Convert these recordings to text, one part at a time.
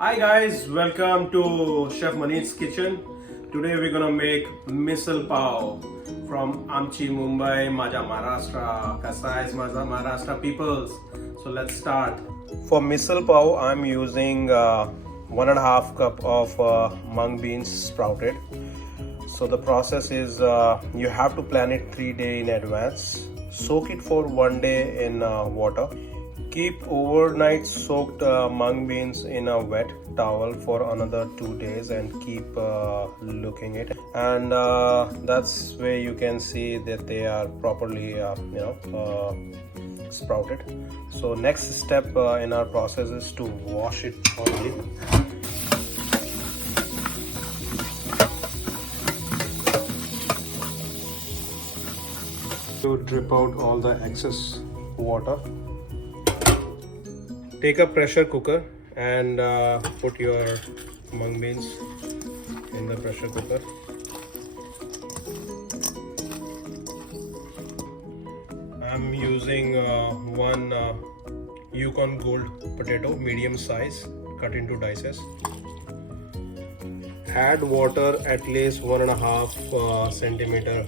Hi guys, welcome to Chef Mani's kitchen. Today we're gonna make Misal Pav from Amchi, Mumbai, Maja Maharashtra. Kasa is Maja Maharashtra peoples. So let's start. For Misal Pav, I'm using 1.5 cup of mung beans sprouted. So the process is you have to plan it 3 days in advance. Soak it for 1 day in water. Keep overnight soaked mung beans in a wet towel for another 2 days and keep looking it. And that's where you can see that they are properly sprouted. So next step in our process is to wash it thoroughly. To drip out all the excess water. Take a pressure cooker and put your mung beans in the pressure cooker. I'm using one Yukon Gold potato, medium size, cut into dices. Add water at least 1.5 centimeter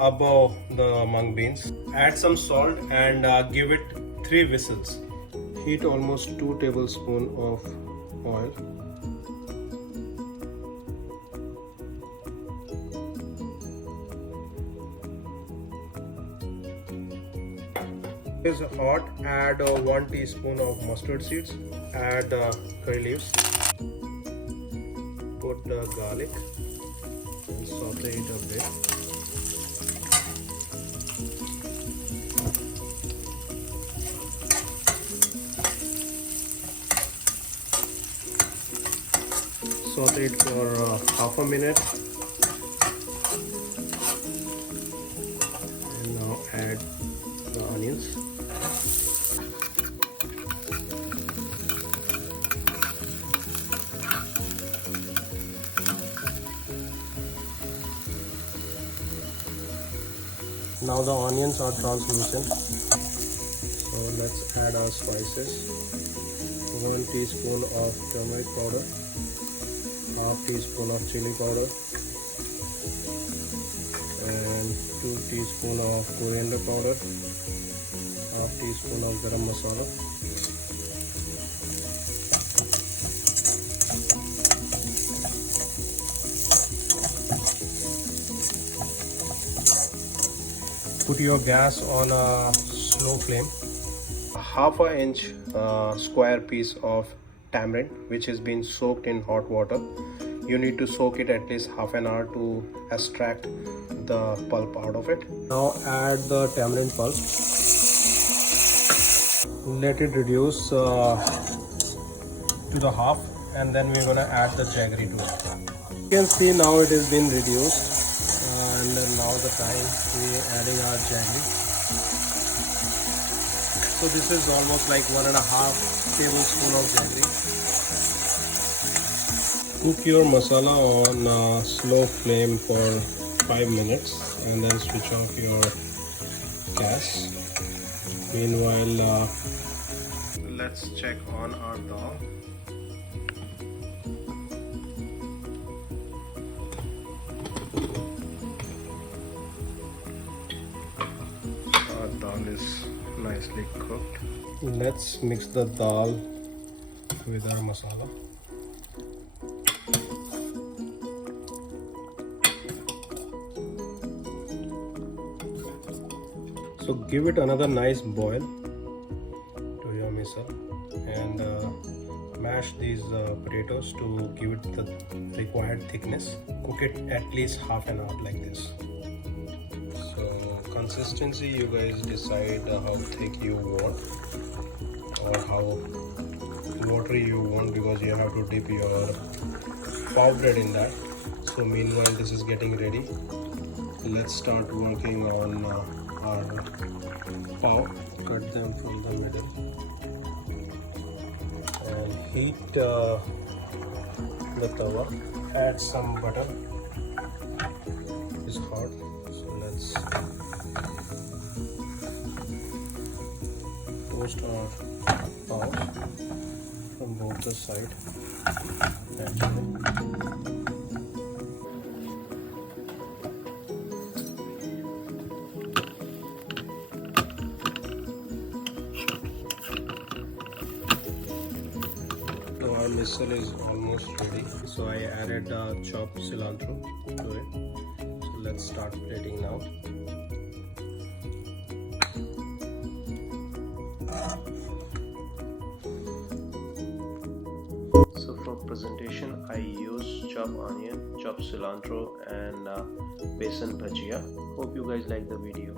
above the mung beans. Add some salt and give it 3 whistles. Heat almost 2 tablespoons of oil. Is hot, add 1 teaspoon of mustard seeds, add curry leaves, put the garlic and saute it a bit. Saute it for half a minute and now add the onions. Now the onions are translucent, so let's add our spices. 1 teaspoon of turmeric powder, half teaspoon of chili powder and 2 teaspoon of coriander powder, half teaspoon of garam masala. Put your gas on a slow flame. Half an inch square piece of tamarind which has been soaked in hot water. You need to soak it at least half an hour to extract the pulp out of it. Now add the tamarind pulp. Let it reduce to the half and then we're gonna add the jaggery to it. You can see now it has been reduced and now the time we're adding our jaggery. So this is almost like 1.5 tablespoon of jaggery. Cook your masala on slow flame for 5 minutes and then switch off your gas. Meanwhile, let's check on our dal. Our dal is nicely cooked. Let's mix the dal with our masala. So give it another nice boil to your misal and mash these potatoes to give it the required thickness. Cook it at least half an hour like this. So consistency you guys decide how thick you want or how watery you want because you have to dip your pav bread in that. So meanwhile this is getting ready. Let's start working on our pav. Cut them from the middle and heat the tawa. Add some butter. It's hot, so let's toast our pav. from both the side. Actually. Our missal is almost ready, so I added chopped cilantro to it. So let's start plating now. So for presentation, I use chopped onion, chopped cilantro, and besan bhajia. Hope you guys like the video.